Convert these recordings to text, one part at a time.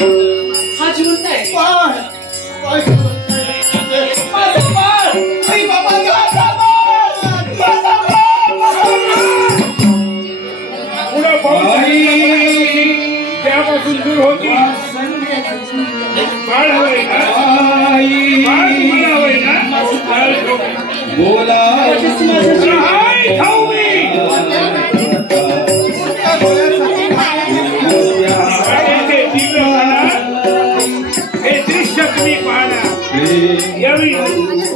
हा जिवंत आहे. त्यापासून दूर होती. बाळ हवंय का? बोला हे दृश्य तुम्ही पाहना. यावेळी तुमचं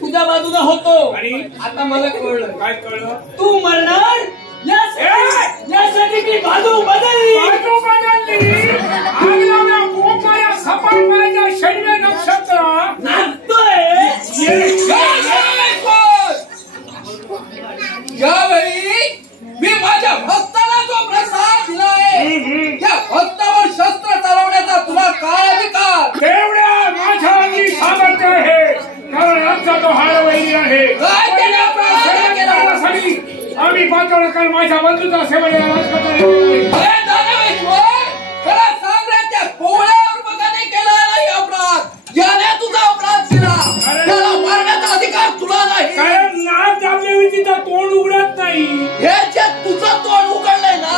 तुझ्या बाजूला होतो आणि आता मला कळलं. काय कळलं? तू मरणार यासाठी मी बाजू बदलली. नक्षत्र यावेळी मी माझ्या भक्ताला जो प्रसाद दिलाय त्या भक्तावर शस्त्र चालवण्याचा तुला काय अधिकार? तेवढ्या माझ्या अंगी सामर्थ्य आहे, कारण आमचा तो हाडवैरी आहे. आम्ही पाठवलं कारण माझ्या बंधूचा सेवेला त्या पोळ्या उर्मकाने केला नाही अपराध. याने तुझा अपराध केला. त्याला मारण्याचा अधिकार तुला नाही. कारण नाक दाबल्यावर तिथं तोंड उघडत नाही. हे जे तुझं तोंड उघडलंय ना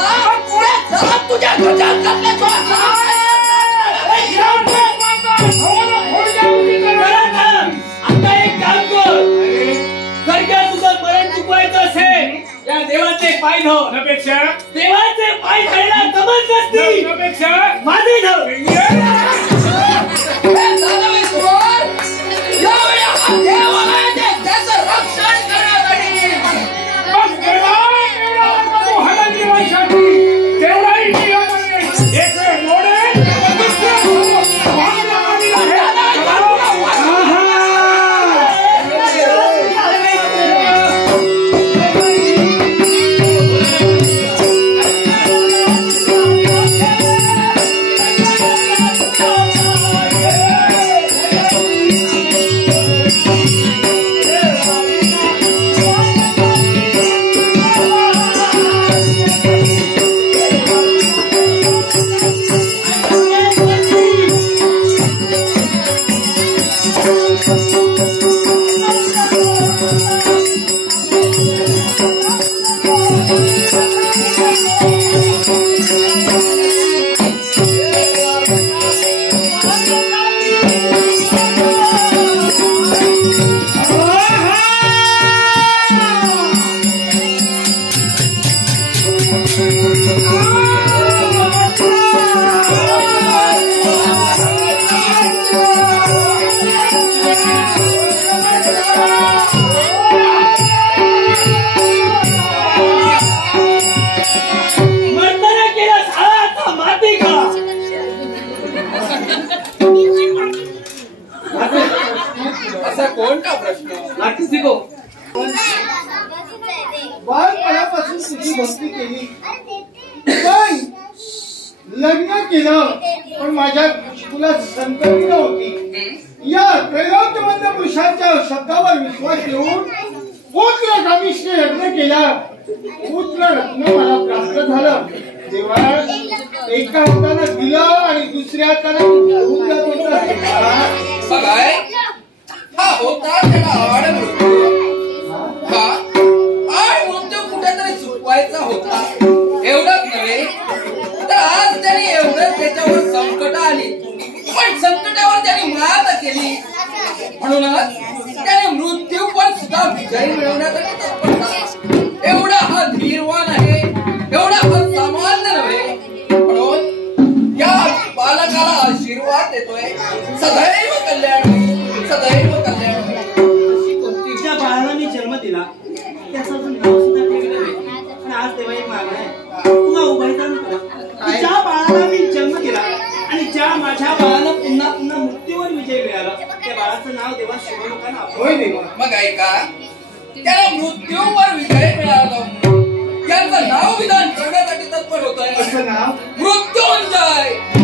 ते तुझ्या घशात घातल्याचं आता एक काम कर. जर का तुझं मरण चुकवायचं असेल या देवाचे पाय धर. त्यापेक्षा देवाचे पाय धरायला जमत नसतील त्यापेक्षा माझे धर. त्याचं रक्षण करण्यासाठी कोणता प्रश्न? किसी को बालपणापासून तुझी भक्ती केली पण लग्न केलं पण माझ्या तुला संकल्पना नव्हती. या त्रैलोक्यमंत पुरुषांच्या शब्दावर विश्वास ठेवून पुत्र कामिष्ठी लग्न केलं. पुत्र रत्न मला प्राप्त झालं तेव्हा एका हाताला दिलं आणि दुसऱ्या हाताला घेऊन जात होता. बघाय हा होता त्याला आड मृत्यू. हा आड मृत्यू कुठेतरी चुकवायचा होता. एवढंच नव्हे तर आज त्याने एवढं त्याच्यावर संकट आली पण संकटावर त्याने मात केली. म्हणूनच त्याने मृत्यूवर सुद्धा विजय मिळवण्यासाठी तत्परता. एवढा हा धीरवान आहे, एवढा हा सामान्य नव्हे. म्हणून या बालकाला आशीर्वाद देतोय. सदैव कल्याण, सदैव याचं नाव देवा शिव लोकांना होय देवा. मग ऐका, त्याला मृत्यूवर विजय मिळाला. त्यांचं नाव विधान करण्यासाठी तत्पर होत आहे. असं नाव मृत्युंजय.